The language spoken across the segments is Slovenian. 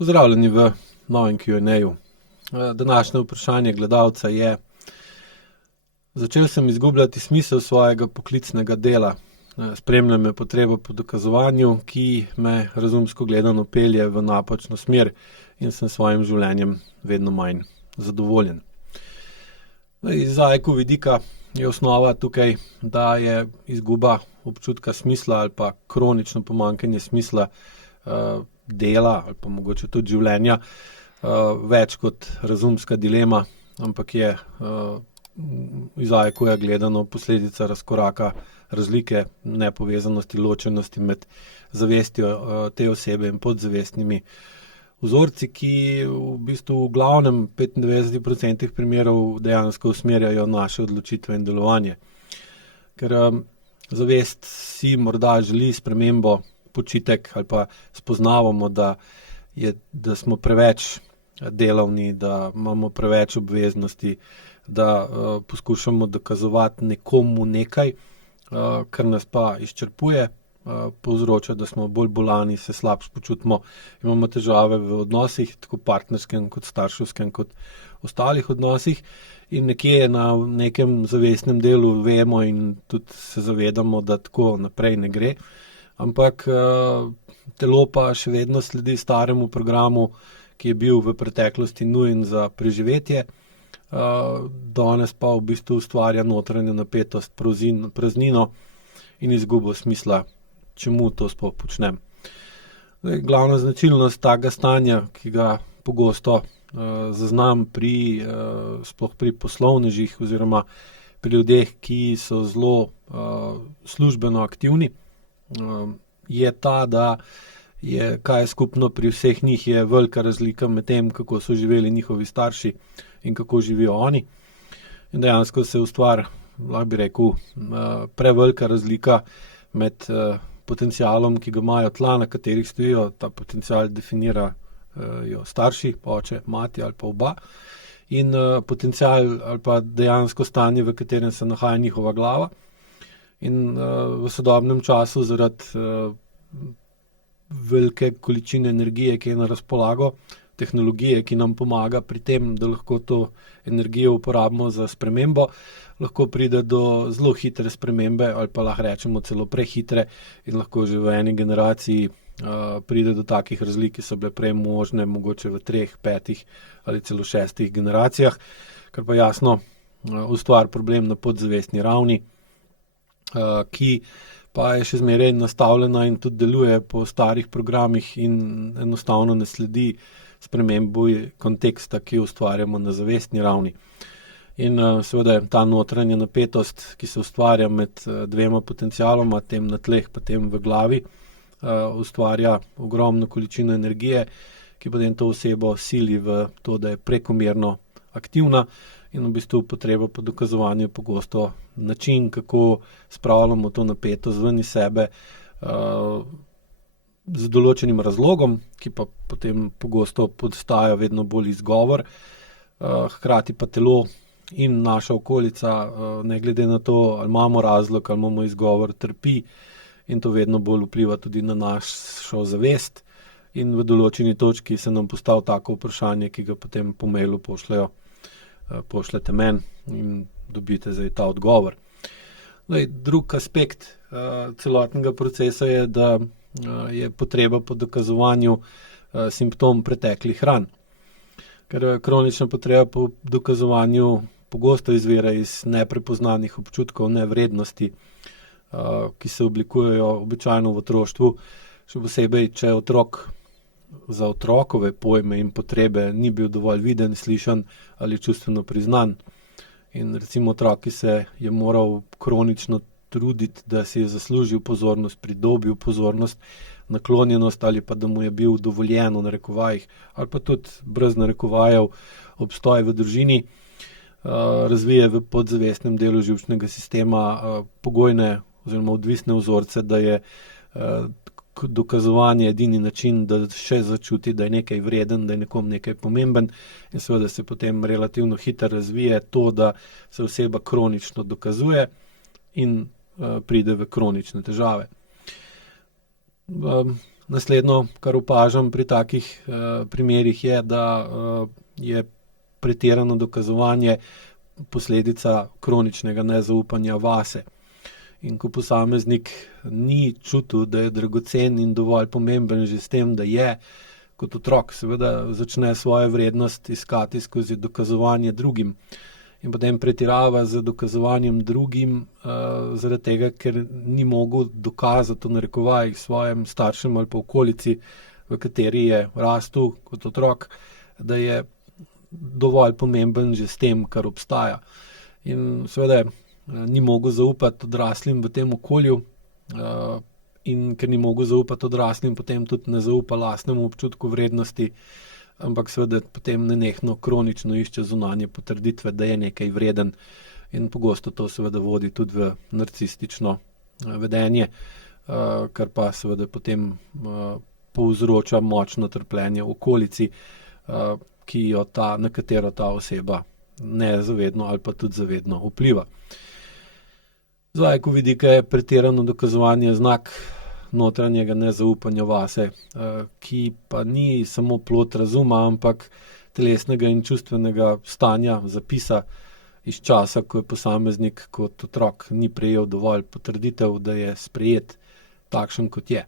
Pozdravljeni v novem Q&A-ju. Današnje vprašanje gledalca je: začel sem izgubljati smisel svojega poklicnega dela. Spremlja me potreba po dokazovanju, ki me razumsko gledano pelje v napačno smer in sem s svojim življenjem vedno manj zadovoljen. Iz AIQ vidika je osnova tukaj, da je izguba občutka smisla ali pa kronično pomanjkanje smisla dela ali pa mogoče tudi življenja več kot razumska dilema, ampak je iz AIQ-ja gledano posledica razkoraka razlike, nepovezanosti, ločenosti med zavestjo te osebe in podzavestnimi vzorci, ki v bistvu v glavnem 95% primerov dejansko usmerjajo naše odločitve in delovanje. Ker zavest si morda želi spremembo, počitek ali pa spoznavamo, da smo preveč delavni, da imamo preveč obveznosti, da poskušamo dokazovati nekomu nekaj, kar nas pa izčrpuje, povzroča, da smo bolj bolani, se slabše počutimo, imamo težave v odnosih, tako partnerskem kot starševskem kot ostalih odnosih, in nekje na nekem zavestnem delu vemo in tudi se zavedamo, da tako naprej ne gre. Ampak telo pa še vedno sledi staremu programu, ki je bil v preteklosti nujen za preživetje, danes pa v bistvu ustvarja notranjo napetost, praznino in izgubo smisla, čemu to sploh počnem. Glavna značilnost takega stanja, ki ga pogosto zaznam sploh pri poslovnežih oziroma pri ljudeh, ki so zelo službeno aktivni, je ta, da kaj je skupno pri vseh njih, je velika razlika med tem, kako so živeli njihovi starši in kako živijo oni. In dejansko se ustvari, lahko bi rekel, prevelika razlika med potencialom, ki ga imajo tla, na katerih stojijo. Ta potencial definirajo starši, oče, mati ali pa oba. In potencial ali pa dejansko stanje, v katerem se nahaja njihova glava. In v sodobnem času zaradi velike količine energije, ki je na razpolago, tehnologije, ki nam pomaga pri tem, da lahko to energijo uporabimo za spremembo, lahko pride do zelo hitre spremembe ali pa lahko rečemo celo prehitre in lahko že v eni generaciji pride do takih razlik, ki so bile prej možne mogoče v 3, 5 ali celo 6 generacijah, kar pa jasno ustvari problem na podzavestni ravni, ki pa je še zmeraj nastavljena in tudi deluje po starih programih in enostavno ne sledi spremembo konteksta, ki jo ustvarjamo na zavestni ravni. In seveda ta notranja napetost, ki se ustvarja med dvema potencialoma, tem na tleh pa tem v glavi, ustvarja ogromno količino energije, ki potem to osebo sili v to, da je prekomerno aktivna in v bistvu potreba po dokazovanju pogosto način, kako spravljamo to napetost ven iz sebe z določenim razlogom, ki pa potem pogosto postaja vedno bolj izgovor, hkrati pa telo in naša okolica, ne glede na to, ali imamo razlog ali imamo izgovor, trpi in to vedno bolj vpliva tudi na našo zavest in v določeni točki se nam postavi tako vprašanje, ki ga potem po mailu pošljete meni in dobite zdaj ta odgovor. Drug aspekt celotnega procesa je, da je potreba po dokazovanju simptom preteklih ran. Ker kronična potreba po dokazovanju pogosto izvira iz neprepoznanih občutkov nevrednosti, ki se oblikujejo običajno v otroštvu, še posebej, če otrok za otrokove pojme in potrebe ni bil dovolj viden, slišan ali čustveno priznan. In recimo otrok, ki se je moral kronično truditi, da si je zaslužil pozornost, pridobil pozornost, naklonjenost ali pa da mu je bil dovoljen v narekovajih ali pa tudi brez narekovajev obstoj v družini, razvije v podzavestnem delu živčnega sistema pogojne oziroma odvisne vzorce, da je dokazovanje edini način, da še začuti, da je nekaj vreden, da je nekom nekaj pomemben, in seveda se potem relativno hitro razvije to, da se oseba kronično dokazuje in pride v kronične težave. Naslednjo, kar opažam pri takih primerih, je, da je pretirano dokazovanje posledica kroničnega nezaupanja vase. In ko posameznik ni čutil, da je dragocen in dovolj pomemben že s tem, da je kot otrok, seveda začne svojo vrednost iskati skozi dokazovanje drugim. In potem pretirava z dokazovanjem drugim, zaradi tega, ker ni mogel dokazati v narekovajih svojim staršem ali pa okolici, v kateri je rastel kot otrok, da je dovolj pomemben že s tem, kar obstaja. In seveda ni mogel zaupati odraslim v tem okolju, in ker ni mogel zaupati odraslim, potem tudi ne zaupa lastnemu občutku vrednosti, ampak seveda potem nenehno kronično išče zunanje potrditve, da je nekaj vreden, in pogosto to seveda vodi tudi v narcistično vedenje, kar pa seveda potem povzroča močno trpljenje v okolici, na katero ta oseba nezavedno ali pa tudi zavedno vpliva. Z lajkov vidika je pretirano dokazovanje znak notranjega nezaupanja vase, ki pa ni samo plod razuma, ampak telesnega in čustvenega stanja, zapisa iz časa, ko je posameznik kot otrok ni prejel dovolj potrditev, da je sprejet takšen, kot je.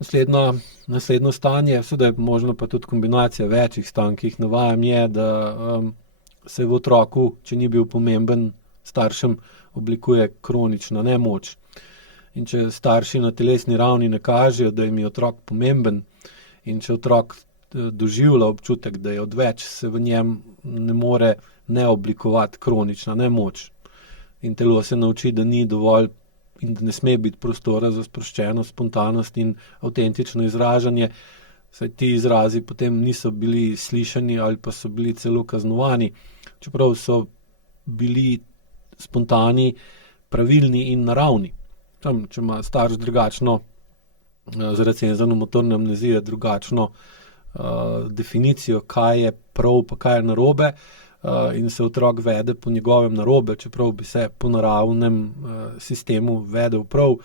Naslednjo stanje, seveda je možno pa tudi kombinacija večjih stanj, ki jih navajam, je, da se v otroku, če ni bil pomemben staršem, oblikuje kronična nemoč. In če starši na telesni ravni ne kažejo, da jim je otrok pomemben, in če otrok doživlja občutek, da je odveč, se v njem ne more ne oblikovati kronična nemoč. In telo se nauči, da ni dovolj in da ne sme biti prostora za sproščenost, spontanost in avtentično izražanje, saj ti izrazi potem niso bili slišani ali pa so bili celo kaznovani, čeprav so bili spontani, pravilni in naravni. Če ima starš drugačno, zaradi senzorno-motorne amnezije, drugačno definicijo, kaj je prav pa kaj je narobe, in se otrok vede po njegovem narobe, čeprav bi se po naravnem sistemu vedel prav,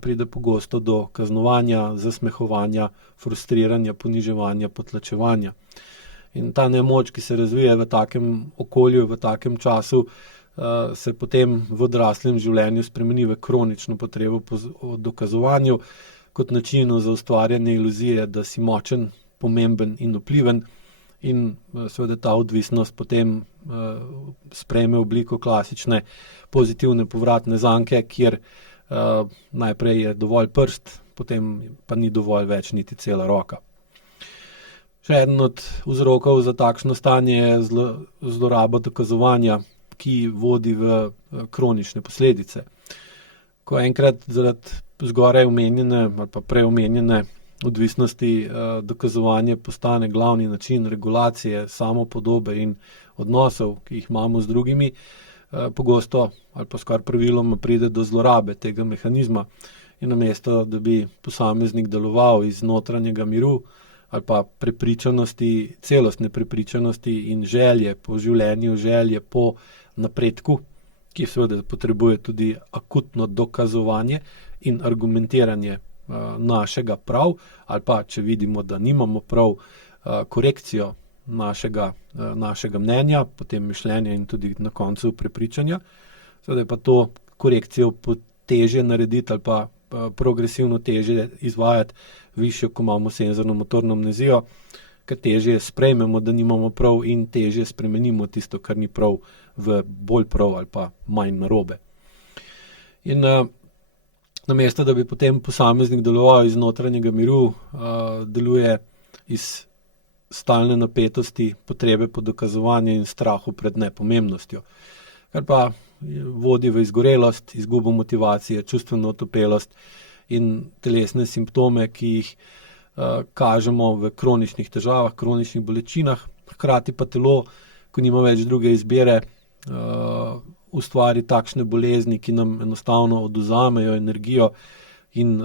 pride pogosto do kaznovanja, zasmehovanja, frustriranja, poniževanja, potlačevanja. In ta nemoč, ki se razvije v takem okolju, v takem času, se potem v odraslem življenju spremeni v kronično potrebo po dokazovanju kot načinu za ustvarjanje iluzije, da si močen, pomemben in vpliven, in seveda ta odvisnost potem sprejme obliko klasične pozitivne povratne zanke, kjer najprej je dovolj prst, potem pa ni dovolj več niti cela roka. Še eden od vzrokov za takšno stanje je zloraba dokazovanja, ki vodi v kronične posledice. Ko enkrat zaradi zgoraj omenjene ali pa prej omenjene odvisnosti dokazovanje postane glavni način regulacije samopodobe in odnosov, ki jih imamo z drugimi, pogosto ali pa skoraj praviloma pride do zlorabe tega mehanizma, in namesto da bi posameznik deloval iz notranjega miru ali pa prepričanosti, celostne prepričanosti in želje po življenju, želje po napredku, ki seveda potrebuje tudi akutno dokazovanje in argumentiranje našega prav, ali pa, če vidimo, da nimamo prav, korekcijo našega mnenja, potem mišljenja in tudi na koncu prepričanja. Seveda je pa to korekcijo težje narediti ali pa progresivno težje izvajati višjo, ko imamo senzorno-motorno amnezijo, ker težje sprejmemo, da nimamo prav, in težje spremenimo tisto, kar ni prav, v bolj prav ali pa manj narobe. In namesto, da bi potem posameznik deloval iz notranjega miru, deluje iz stalne napetosti, potrebe po dokazovanju in strahu pred nepomembnostjo, kar pa vodi v izgorelost, izgubo motivacije, čustveno otopelost in telesne simptome, ki jih kažemo v kroničnih težavah, kroničnih bolečinah, hkrati pa telo, ko nima več druge izbire, ustvari takšne bolezni, ki nam enostavno odvzamejo energijo, in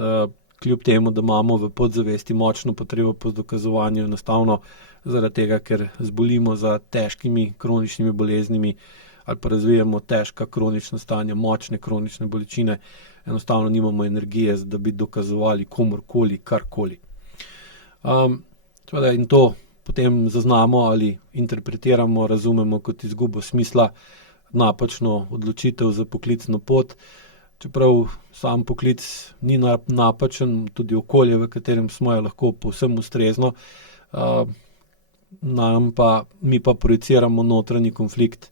kljub temu, da imamo v podzavesti močno potrebo po dokazovanju, enostavno zaradi tega, ker zbolimo za težkimi kroničnimi boleznimi ali pa razvijamo težka kronična stanja, močne kronične bolečine, enostavno nimamo energije, da bi dokazovali komurkoli, karkoli. Seveda in to potem zaznamo ali interpretiramo, razumemo kot izgubo smisla, napačno odločitev za poklicno pot. Čeprav sam poklic ni napačen, tudi okolje, v katerem smo, je lahko povsem ustrezno, mi pa projiciramo notranji konflikt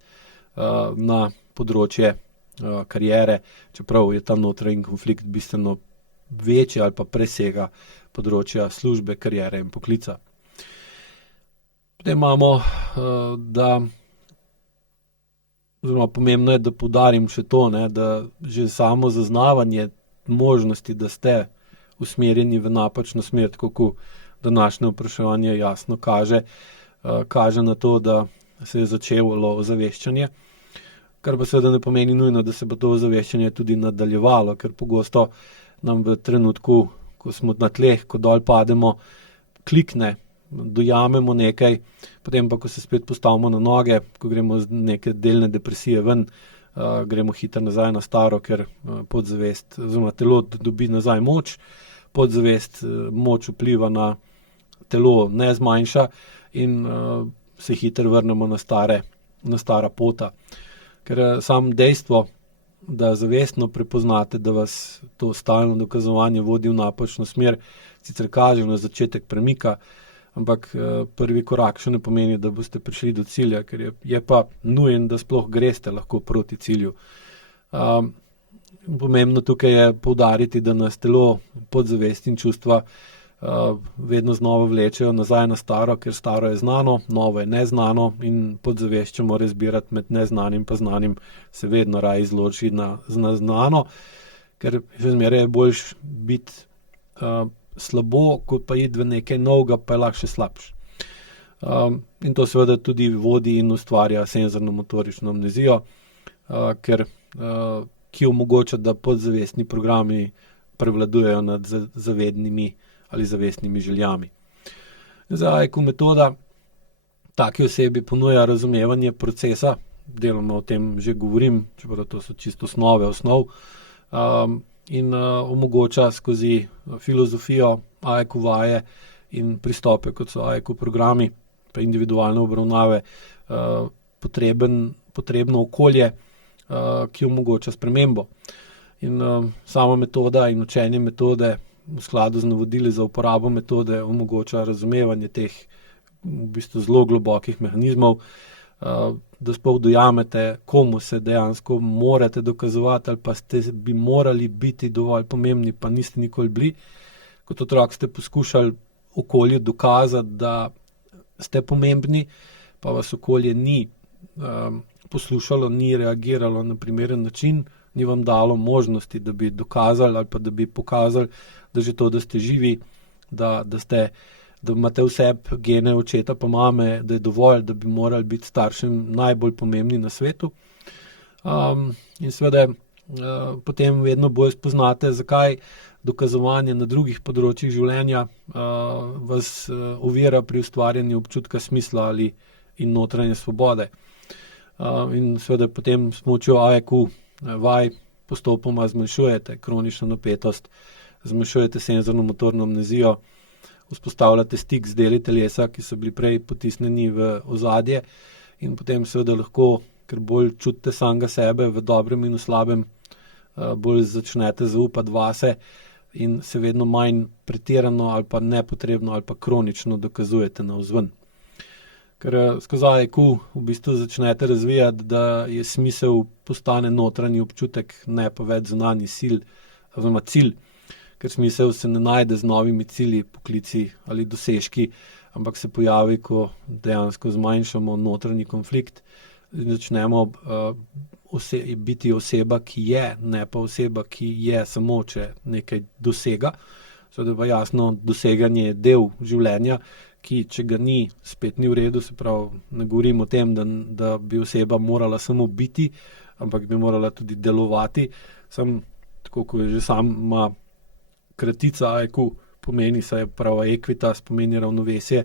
na področje kariere, čeprav je ta notranji konflikt bistveno večji ali pa presega področja službe, kariere in poklica. Potem imamo, oziroma pomembno je, da poudarim še to, da že samo zaznavanje možnosti, da ste usmerjeni v napačno smer, tako kot današnje vprašanje jasno kaže na to, da se je začelo ozaveščanje, kar pa seveda ne pomeni nujno, da se bo to ozaveščanje tudi nadaljevalo, ker pogosto nam v trenutku, ko smo na tleh, ko dol pademo, klikne, dojamemo nekaj, potem pa, ko se spet postavimo na noge, ko gremo z neke delne depresije ven, gremo hitro nazaj na staro, ker podzavest, oziroma telo dobi nazaj moč, podzavest moč vpliva na telo, ne zmanjša in se hitro vrnemo na stara pota. Ker samo dejstvo, da zavestno prepoznate, da vas to stalno dokazovanje vodi v napačno smer, sicer kaže na začetek premika, ampak prvi korak še ne pomeni, da boste prišli do cilja, ker je pa nujen, da sploh greste lahko proti cilju. Pomembno tukaj je poudariti, da nas telo, podzavest in čustva vedno znova vlečejo nazaj na staro, ker staro je znano, novo je neznano in podzavest, če mora izbirati med neznanim pa znanim, se vedno raje izloči na znano, ker še zmeraj je boljš biti slabo, kot pa iti v nekaj novega, pa je lahko še slabše. In to seveda tudi vodi in ustvarja senzorno-motorično amnezijo, ki omogoča, da podzavestni programi prevladujejo nad zavednimi ali zavestnimi željami. Za IQ metoda taki osebi ponuja razumevanje procesa, deloma o tem že govorim, čeprav to so čisto osnov, in omogoča skozi filozofijo, IQ vaje in pristope, kot so IQ programi, pa individualne obravnave, potrebno okolje, ki omogoča spremembo. In sama metoda in učenje metode v skladu z navodili za uporabo metode omogoča razumevanje teh v bistvu zelo globokih mehanizmov, da sploh dojamete, komu se dejansko morate dokazovati ali pa bi morali biti dovolj pomembni, pa niste nikoli bili. Kot otrok ste poskušali okolju dokazati, da ste pomembni, pa vas okolje ni poslušalo, ni reagiralo na primeren način, ni vam dalo možnosti, da bi dokazali ali pa da bi pokazali, da že to, da ste živi, da imate v sebi gene očeta pa mame, da je dovolj, da bi morali biti staršem najbolj pomembni na svetu. In seveda potem vedno bolj spoznate, zakaj dokazovanje na drugih področjih življenja vas ovira pri ustvarjanju občutka smisla in notranje svobode. In seveda potem s pomočjo IQ vaj postopoma zmanjšujete kronično napetost, zmanjšujete senzorno-motorno amnezijo, vzpostavljate stik z deli telesa, ki so bili prej potisnjeni v ozadje in potem seveda lahko, ker bolj čutite samega sebe v dobrem in v slabem, bolj začnete zaupati vase in se vedno manj pretirano ali pa nepotrebno ali pa kronično dokazujete navzven. Ker skozi IQ v bistvu začnete razvijati, da je smisel postane notranji občutek, ne pa več zunanji cilj, ker smisel se ne najde z novimi cilji, poklici ali dosežki, ampak se pojavi, ko dejansko zmanjšamo notranji konflikt in začnemo biti oseba, ki je, ne pa oseba, ki je samo, če nekaj dosega. Seveda pa jasno, doseganje je del življenja, ki, če ga ni, spet ni v redu, se pravi, ne govorim o tem, da bi oseba morala samo biti, ampak bi morala tudi delovati. Tako kot je že sama kratica IQ pomeni, saj pravi equitas, pomeni ravnovesje,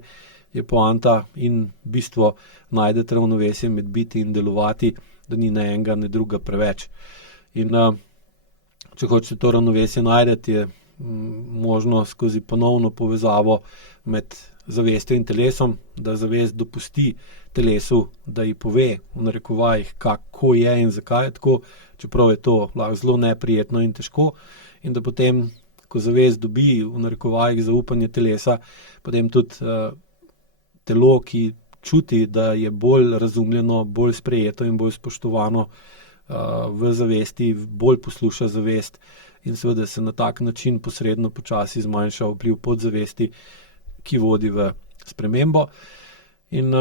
je poanta in bistvo najdete ravnovesje med biti in delovati, da ni ne enega, ne druga preveč. In Če hočete to ravnovesje najti, je možno skozi ponovno povezavo med zavestjo in telesom, da zavest dopusti telesu, da ji pove v narekovajih, kako je in zakaj je tako, čeprav je to lahko zelo neprijetno in težko, in da potem, ko zavest dobi v narekovajih zaupanje telesa, potem tudi telo, ki čuti, da je bolj razumljeno, bolj sprejeto in bolj spoštovano v zavesti, bolj posluša zavest in seveda se na tak način posredno počasi zmanjša vpliv podzavesti, ki vodi v spremembo. In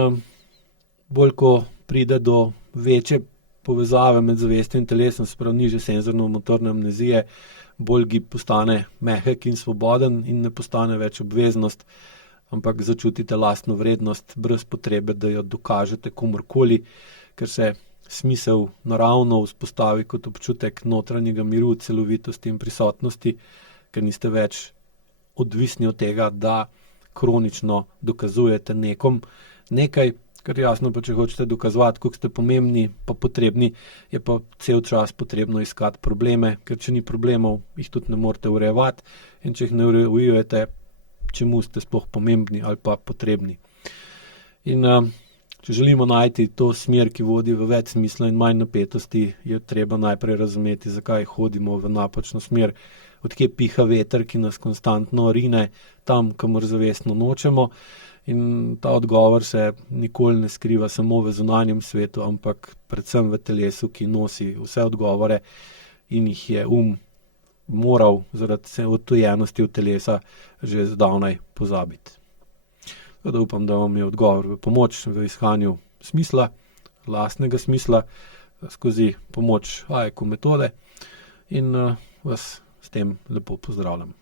bolj, ko pride do večje povezave med zavestjo in telesom, se pravi nižje senzorno-motorne amnezije, bolj gib postane mehek in svoboden in ne postane več obveznost, ampak začutite lastno vrednost brez potrebe, da jo dokažete komurkoli, ker se smisel naravno vzpostavi kot občutek notranjega miru, celovitosti in prisotnosti, ker niste več odvisni od tega, da kronično dokazujete nekom nekaj, kar jasno pa, če hočete dokazovati, koliko ste pomembni pa potrebni, je pa cel čas potrebno iskati probleme, ker če ni problemov, jih tudi ne morete urejevati in če jih ne urejujete, čemu ste sploh pomembni ali pa potrebni. In če želimo najti to smer, ki vodi v več smisla in manj napetosti, je treba najprej razumeti, zakaj hodimo v napačno smer, odkje piha veter, ki nas konstantno rine tam, kamor zavestno nočemo. In ta odgovor se nikoli ne skriva samo v zunanjem svetu, ampak predvsem v telesu, ki nosi vse odgovore in jih je moral zaradi odtujenosti od telesa že zdavnaj pozabiti. Tako da upam, da vam je odgovor v pomoč v iskanju smisla, lastnega smisla, skozi pomoč AEQ metode in vas s tem lepo pozdravljam.